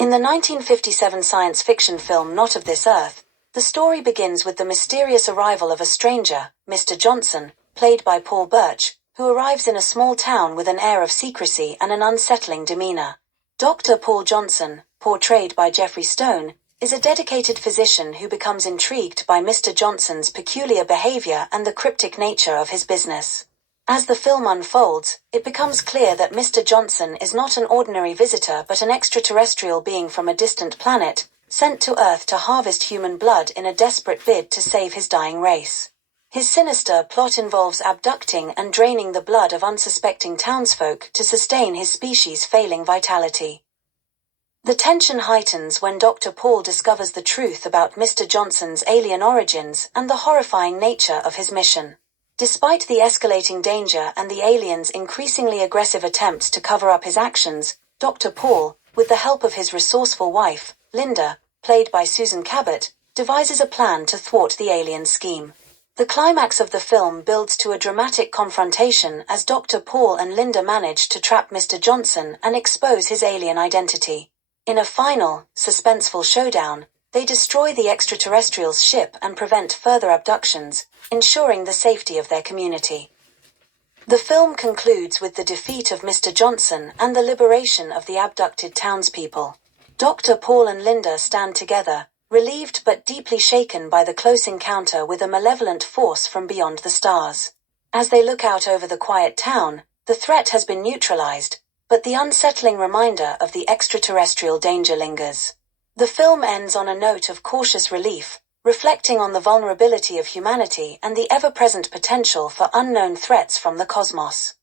In the 1957 science fiction film Not of This Earth, the story begins with the mysterious arrival of a stranger, Mr. Johnson, played by Paul Birch, who arrives in a small town with an air of secrecy and an unsettling demeanor. Dr. Paul Johnson, portrayed by Jeffrey Stone, is a dedicated physician who becomes intrigued by Mr. Johnson's peculiar behavior and the cryptic nature of his business. As the film unfolds, it becomes clear that Mr. Johnson is not an ordinary visitor but an extraterrestrial being from a distant planet, sent to Earth to harvest human blood in a desperate bid to save his dying race. His sinister plot involves abducting and draining the blood of unsuspecting townsfolk to sustain his species' failing vitality. The tension heightens when Dr. Paul discovers the truth about Mr. Johnson's alien origins and the horrifying nature of his mission. Despite the escalating danger and the aliens' increasingly aggressive attempts to cover up his actions, Dr. Paul, with the help of his resourceful wife, Linda, played by Susan Cabot, devises a plan to thwart the alien scheme. The climax of the film builds to a dramatic confrontation as Dr. Paul and Linda manage to trap Mr. Johnson and expose his alien identity. In a final, suspenseful showdown, they destroy the extraterrestrial's ship and prevent further abductions, ensuring the safety of their community. The film concludes with the defeat of Mr. Johnson and the liberation of the abducted townspeople. Dr. Paul and Linda stand together, relieved but deeply shaken by the close encounter with a malevolent force from beyond the stars. As they look out over the quiet town, the threat has been neutralized, but the unsettling reminder of the extraterrestrial danger lingers. The film ends on a note of cautious relief, reflecting on the vulnerability of humanity and the ever-present potential for unknown threats from the cosmos.